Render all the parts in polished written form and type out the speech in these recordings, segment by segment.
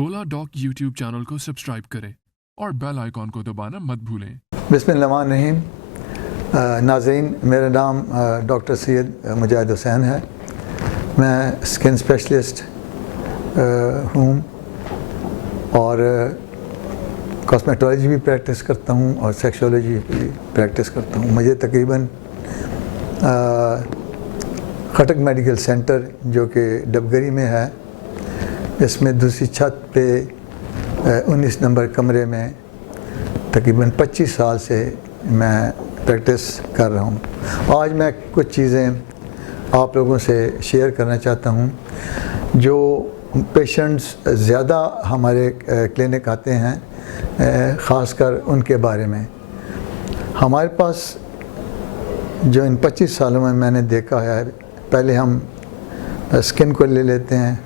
ओला dock YouTube channel को subscribe करें और बेल आइकॉन को दबाना मत भूलें। बिस्मिल्लाहिर्रहमानिर्रहीम। नाज़रीन, मेरा नाम डॉक्टर सैयद मुजाहिद हुसैन है। मैं स्किन स्पेशलिस्ट हूँ और कॉस्मेटोलॉजी भी प्रैक्टिस करता हूँ और सेक्सोलॉजी भी प्रैक्टिस करता हूँ। मुझे तकरीबन खटक मेडिकल सेंटर जो कि डबगरी में है, इसमें दूसरी छत पे 19 नंबर कमरे में तकरीबन 25 साल से मैं प्रैक्टिस कर रहा हूँ। आज मैं कुछ चीज़ें आप लोगों से शेयर करना चाहता हूँ। जो पेशेंट्स ज़्यादा हमारे क्लिनिक आते हैं, ख़ासकर उनके बारे में। हमारे पास जो इन 25 सालों में मैंने देखा है, पहले हम स्किन को ले लेते हैं।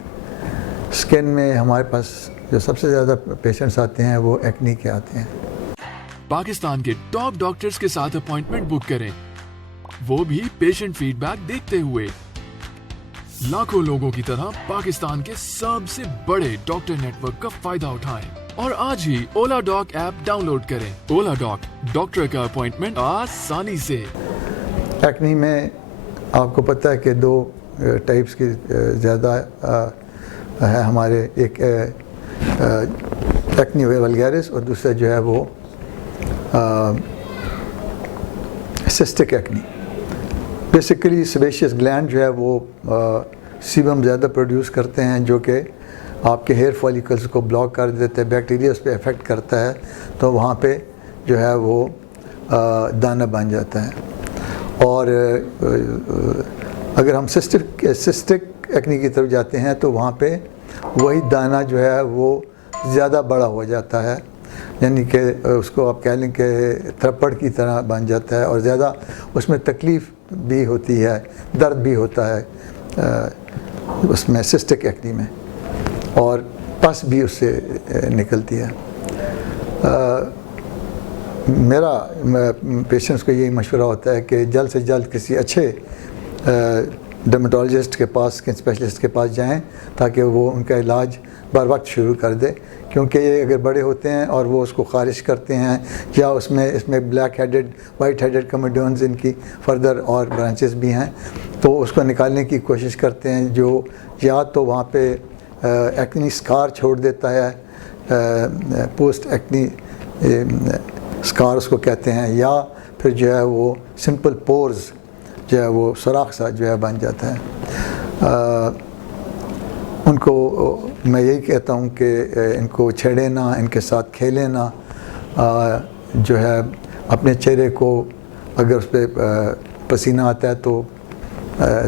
स्किन में हमारे पास जो सबसे ज़्यादा पेशेंट्स आते हैं वो एक्नी के आते हैं। पाकिस्तान के टॉप डॉक्टर्स के साथ अपॉइंटमेंट बुक करें, वो भी पेशेंट फीडबैक देखते हुए। लाखों लोगों की तरह पाकिस्तान के सबसे बड़े डॉक्टर नेटवर्क का फायदा उठाएं और आज ही ओला डॉक ऐप डाउनलोड करें। ओला डॉक, डॉक्टर का अपॉइंटमेंट आसानी से। एक्नी में आपको पता है कि दो टाइप्स की ज़्यादा है हमारे, एक एक्नी वल्गैरिस और दूसरा जो है वो cystic acne. Basically sebaceous gland जो है वो सीबम ज़्यादा प्रोड्यूस करते हैं, जो कि आपके हेयर फॉलिकल्स को ब्लॉक कर देते हैं। बैक्टीरिया उस पर अफेक्ट करता है तो वहाँ पे जो है वो दाना बन जाता है। और अगर हम सिस्टिक एक्नी की तरफ जाते हैं तो वहाँ पे वही दाना जो है वो ज़्यादा बड़ा हो जाता है, यानी कि उसको आप कह लें कि थप्पड़ की तरह बन जाता है और ज़्यादा उसमें तकलीफ़ भी होती है, दर्द भी होता है उसमें सिस्टिक एक्नी में, और पस भी उससे निकलती है। मेरा पेशेंट्स को यही मशवरा होता है कि जल्द से जल्द किसी अच्छे डर्मेटोलॉजिस्ट के पास, स्किन स्पेशलिस्ट के पास जाएं ताकि वो उनका इलाज बर वक्त शुरू कर दे। क्योंकि ये अगर बड़े होते हैं और वो उसको ख़ारिज करते हैं या इसमें ब्लैक हेडेड, वाइट हेडेड कमेडोन्स, इनकी फर्दर और ब्रांचेस भी हैं, तो उसको निकालने की कोशिश करते हैं, जो या तो वहाँ पे एक्नी स्कार छोड़ देता है, पोस्ट एक्नी स्कार उसको कहते हैं, या फिर जो है वो सिंपल पोर्स जो है वो सुराख सा जो है बन जाता है। उनको मैं यही कहता हूँ कि इनको छेड़े ना, इनके साथ खेलें ना। जो है अपने चेहरे को अगर उस पर पसीना आता है तो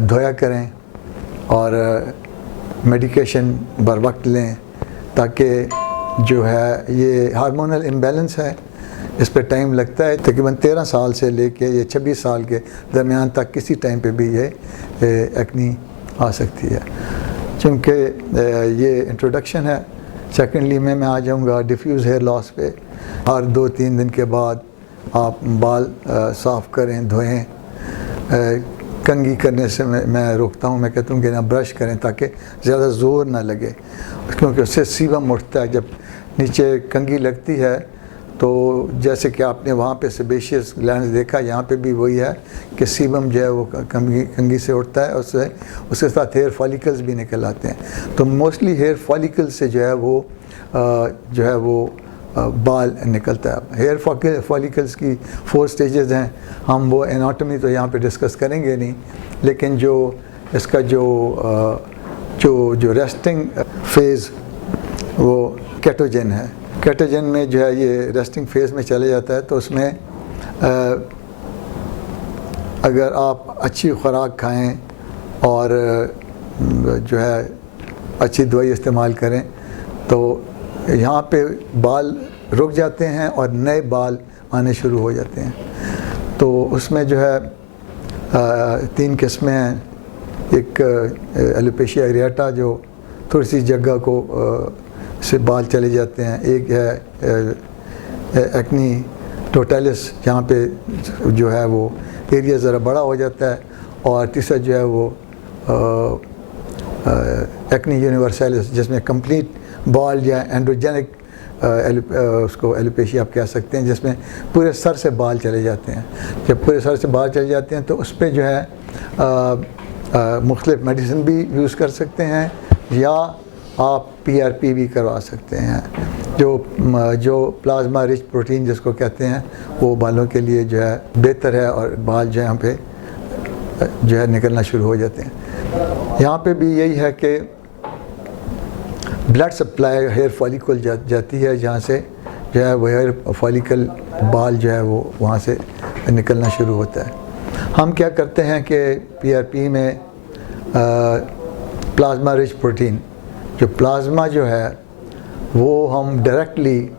धोया करें और मेडिकेशन बर वक्त लें, ताकि जो है ये हार्मोनल इम्बैलेंस है, इस पर टाइम लगता है। तकरीबन 13 साल से लेके ये 26 साल के दरमियान तक किसी टाइम पे भी ये एक्नी आ सकती है। चूँकि ये इंट्रोडक्शन है, सेकेंडली में मैं आ जाऊँगा डिफ्यूज़ हेयर लॉस पे। हर 2-3 दिन के बाद आप बाल साफ़ करें, धोएं। कंघी करने से मैं रोकता हूँ, मैं कहता हूँ कि ना ब्रश करें ताकि ज़्यादा ज़ोर ना लगे, क्योंकि उससे सीबम उठता है। जब नीचे कंघी लगती है तो जैसे कि आपने वहाँ पे सेबेशियस ग्लैंड्स देखा, यहाँ पे भी वही है कि सीबम जो है वो कंघी से उठता है, उसके साथ हेयर फॉलिकल्स भी निकल आते हैं। तो मोस्टली हेयर फॉलिकल्स से जो है वो बाल निकलता है। हेयर फॉलिकल्स की 4 स्टेजेस हैं, हम वो एनाटॉमी तो यहाँ पे डिस्कस करेंगे नहीं, लेकिन जो इसका जो रेस्टिंग फेज़ वो केटोजन है। केटोजन में जो है ये रेस्टिंग फेज़ में चले जाता है, तो उसमें अगर आप अच्छी खुराक खाएं और जो है अच्छी दवाई इस्तेमाल करें तो यहाँ पे बाल रुक जाते हैं और नए बाल आने शुरू हो जाते हैं। तो उसमें जो है 3 किस्में हैं। एक एलोपेशिया एरिएटा, जो थोड़ी सी जगह को से बाल चले जाते हैं। एक है एक्नी टोटलिस, जहाँ पे जो है वो एरिया ज़रा बड़ा हो जाता है। और तीसरा जो है वो एक्ने यूनिवर्सैलिस, जिसमें कंप्लीट बॉल्ड या एंड्रोजेनिक उसको एलोपेशिया आप कह सकते हैं, जिसमें पूरे सर से बाल चले जाते हैं। जब पूरे सर से बाल चले जाते हैं तो उस पर जो है मुख्तलिफ मेडिसिन भी यूज़ कर सकते हैं, या आप PRP भी करवा सकते हैं, जो प्लाज्मा रिच प्रोटीन जिसको कहते हैं, वो बालों के लिए जो है बेहतर है, और बाल जो है यहाँ पे जो है निकलना शुरू हो जाते हैं। यहाँ पे भी यही है कि ब्लड सप्लाई हेयर फॉलिकल जाती है, जहाँ से जो है वो हेयर फॉलिकल बाल जो है वो वहाँ से निकलना शुरू होता है। हम क्या करते हैं कि PRP में प्लाज्मा रिच प्रोटीन, जो प्लाज्मा जो है वो हम डायरेक्टली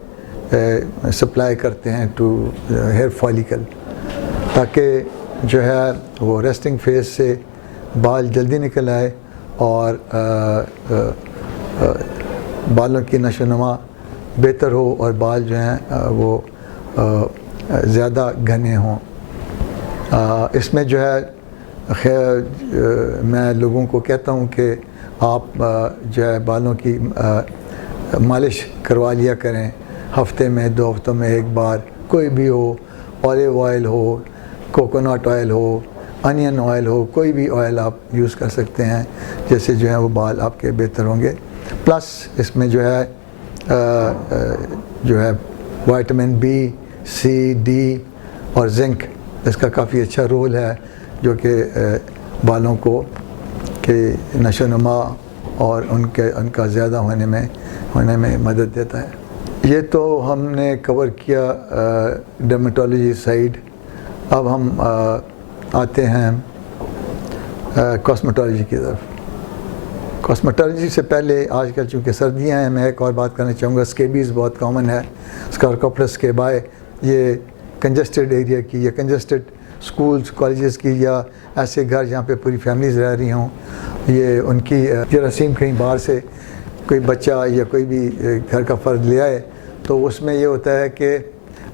सप्लाई करते हैं टू हेयर फॉलिकल, ताकि जो है वो रेस्टिंग फेज से बाल जल्दी निकल आए और बालों की नशोनुमा बेहतर हो और बाल जो हैं वो ज़्यादा घने हों। इसमें जो है मैं लोगों को कहता हूँ कि आप जो है बालों की मालिश करवा लिया करें, हफ्ते में 2 हफ्तों में एक बार, कोई भी हो, ऑलिव ऑयल हो, कोकोनट ऑयल हो, अनियन ऑयल हो, कोई भी ऑयल आप यूज़ कर सकते हैं, जैसे जो है वो बाल आपके बेहतर होंगे। प्लस इसमें जो है विटामिन B, C, D और जिंक, इसका काफ़ी अच्छा रोल है, जो कि बालों को के नशोनुमा और उनका ज़्यादा होने में मदद देता है। ये तो हमने कवर किया डर्मेटोलॉजी साइड। अब हम आते हैं कॉस्मेटोलॉजी की तरफ। कॉस्मेटोलॉजी से पहले आजकल चूँकि सर्दियाँ हैं, मैं एक और बात करना चाहूँगा। स्केबीज़ बहुत कॉमन है, स्कार्कोप्टस स्केबाई, ये कंजस्टेड एरिया की या कंजस्टेड स्कूल्स कॉलेजेस की या ऐसे घर जहाँ पे पूरी फैमिलीज़ रह रही हों, ये उनकी जरासीम कहीं बाहर से कोई बच्चा या कोई भी घर का फ़र्द ले आए तो उसमें ये होता है कि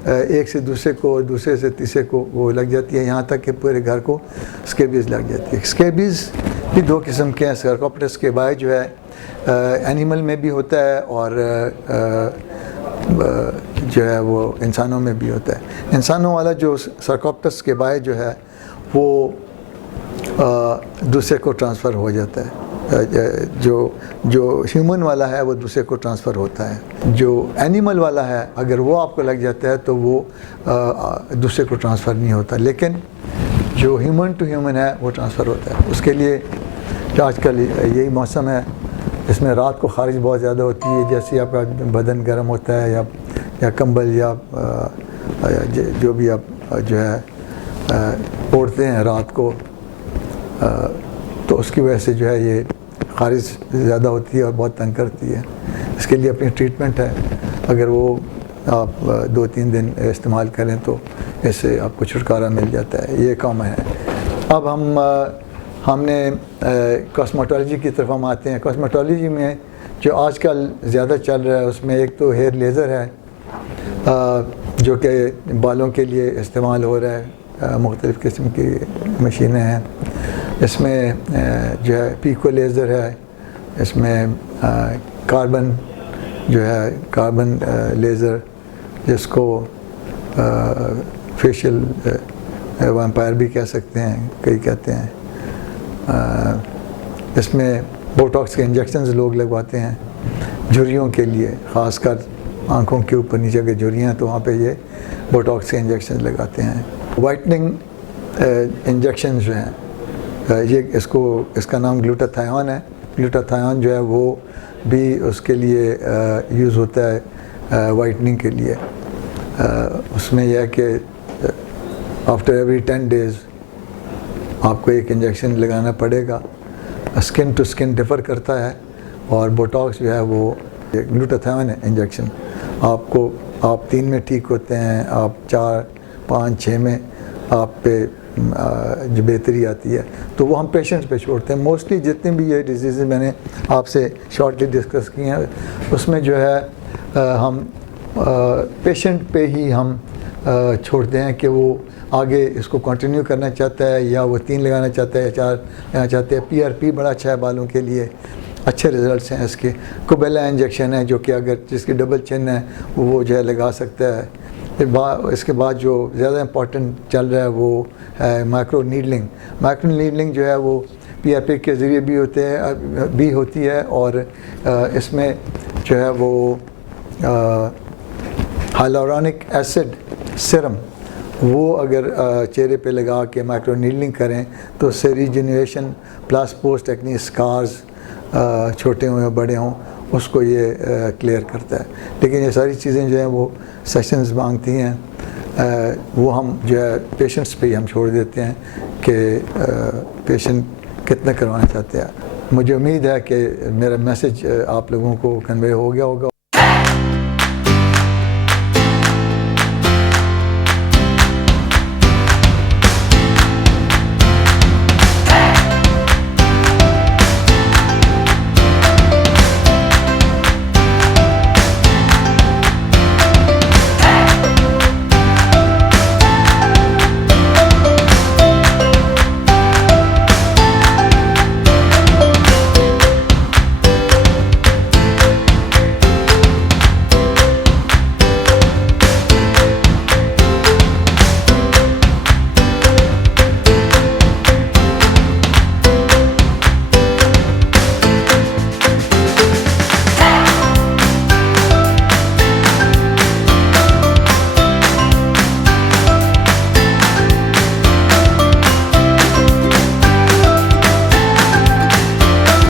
एक से दूसरे को, दूसरे से तीसरे को वो लग जाती है, यहाँ तक कि पूरे घर को स्केबीज़ लग जाती है। स्केबीज़ भी 2 किस्म के हैं। स्कार्कोप्टस स्केबाई जो है एनिमल में भी होता है और जो है वो इंसानों में भी होता है। इंसानों वाला जो स्कार्कोप्टस स्केबाई जो है वो दूसरे को ट्रांसफ़र हो जाता है। जो ह्यूमन वाला है वो दूसरे को ट्रांसफ़र होता है। जो एनिमल वाला है अगर वो आपको लग जाता है तो वो दूसरे को ट्रांसफ़र नहीं होता, लेकिन जो ह्यूमन टू ह्यूमन है वो ट्रांसफ़र होता है। उसके लिए आजकल यही मौसम है, इसमें रात को ख़ारिश बहुत ज़्यादा होती है, जैसे आपका बदन गर्म होता है या कंबल या जो भी आप जो है ओढ़ते हैं रात को, तो उसकी वजह से जो है ये ख़ारिश ज़्यादा होती है और बहुत तंग करती है। इसके लिए अपनी ट्रीटमेंट है, अगर वो आप 2-3 दिन इस्तेमाल करें तो इससे आपको छुटकारा मिल जाता है। ये कॉमन है। अब हमने कॉस्मेटोलॉजी की तरफ हम आते हैं। कॉस्मेटोलॉजी में जो आजकल ज़्यादा चल रहा है उसमें एक तो हेयर लेज़र है, जो कि बालों के लिए इस्तेमाल हो रहा है। मुख्तलिफ़ किस्म की मशीनें हैं। इसमें जो है पीको लेज़र है, इसमें कार्बन लेज़र, जिसको फेशियल वैम्पायर भी कह सकते हैं, कई कहते हैं। इसमें बोटॉक्स के इंजेक्शंस लोग लगवाते हैं झुर्रियों के लिए, ख़ासकर आँखों के ऊपर नीचे के झुर्रियाँ, तो वहाँ पे ये बोटॉक्स के इंजेक्शन लगाते हैं। वाइटनिंग इंजेक्शन जो हैं, ये इसका नाम ग्लूटाथायोन है। ग्लूटाथायोन जो है वो भी उसके लिए यूज़ होता है वाइटनिंग के लिए। उसमें यह है कि आफ्टर एवरी 10 डेज़ आपको एक इंजेक्शन लगाना पड़ेगा। स्किन टू स्किन डिफ़र करता है, और बोटॉक्स जो है वो ग्लूटाथायोन इंजेक्शन आप 3 में ठीक होते हैं, आप 4, 5, 6 में आप पे जो बेहतरी आती है, तो वो हम पेशेंट्स पे छोड़ते हैं। मोस्टली जितने भी ये डिजीज़ मैंने आपसे शॉर्टली डिस्कस किए हैं, उसमें जो है हम पेशेंट पे ही हम छोड़ दें कि वो आगे इसको कंटिन्यू करना चाहता है या वो 3 लगाना चाहता है या 4 लगाना चाहते हैं। PRP बड़ा अच्छा है बालों के लिए, अच्छे रिजल्ट्स हैं इसके। कुबेला इंजेक्शन है जो कि अगर जिसकी डबल चिन है वो जो है लगा सकता है। इसके बाद जो ज़्यादा इम्पॉर्टेंट चल रहा है वो है माइक्रो नीडलिंग। माइक्रो नीडलिंग जो है वो PRP के ज़रिए भी होती है और इसमें जो है वो हाइलुरोनिक एसिड सिरम वो अगर चेहरे पे लगा के माइक्रो नीडलिंग करें तो उससे regeneration plus post acne scars छोटे हों या बड़े हों उसको ये क्लियर करता है। लेकिन ये सारी चीज़ें जो हैं वो सेशंस मांगती हैं, वो हम जो है पेशेंट्स पे ही हम छोड़ देते हैं कि पेशेंट कितना करवाना चाहते हैं। मुझे उम्मीद है कि मेरा मैसेज आप लोगों को कन्वे हो गया होगा।